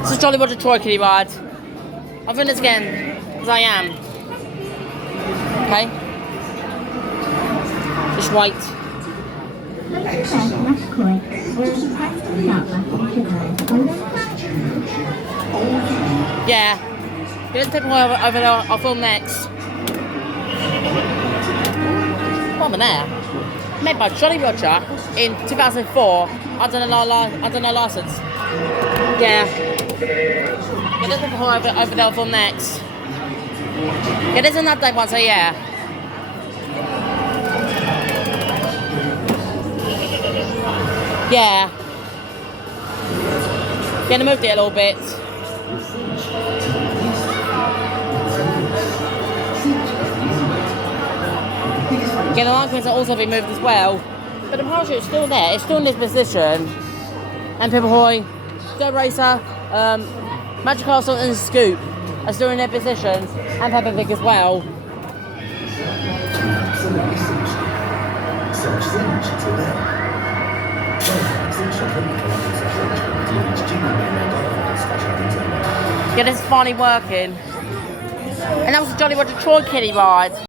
This is Jolly Roger Troy Kiddie ride. I've done this again, because I am. Okay? Just wait. Yeah. Get the people over there, I'll film next. What am I there? Made by Jolly Roger in 2004. I don't know license. Yeah. Get the people over there, I'll film next. Yeah, there's an update one, so yeah. Yeah. Gonna move it a little bit. Yeah, the line pins are also being moved as well. But the parachute's still there, it's still in this position. And Pimple Hoy, Go Racer, Magic Castle and Scoop are still in their positions. And Peppa Pig as well. Yeah, this is finally working. And that was the Jolly Roger Troy Kiddie ride.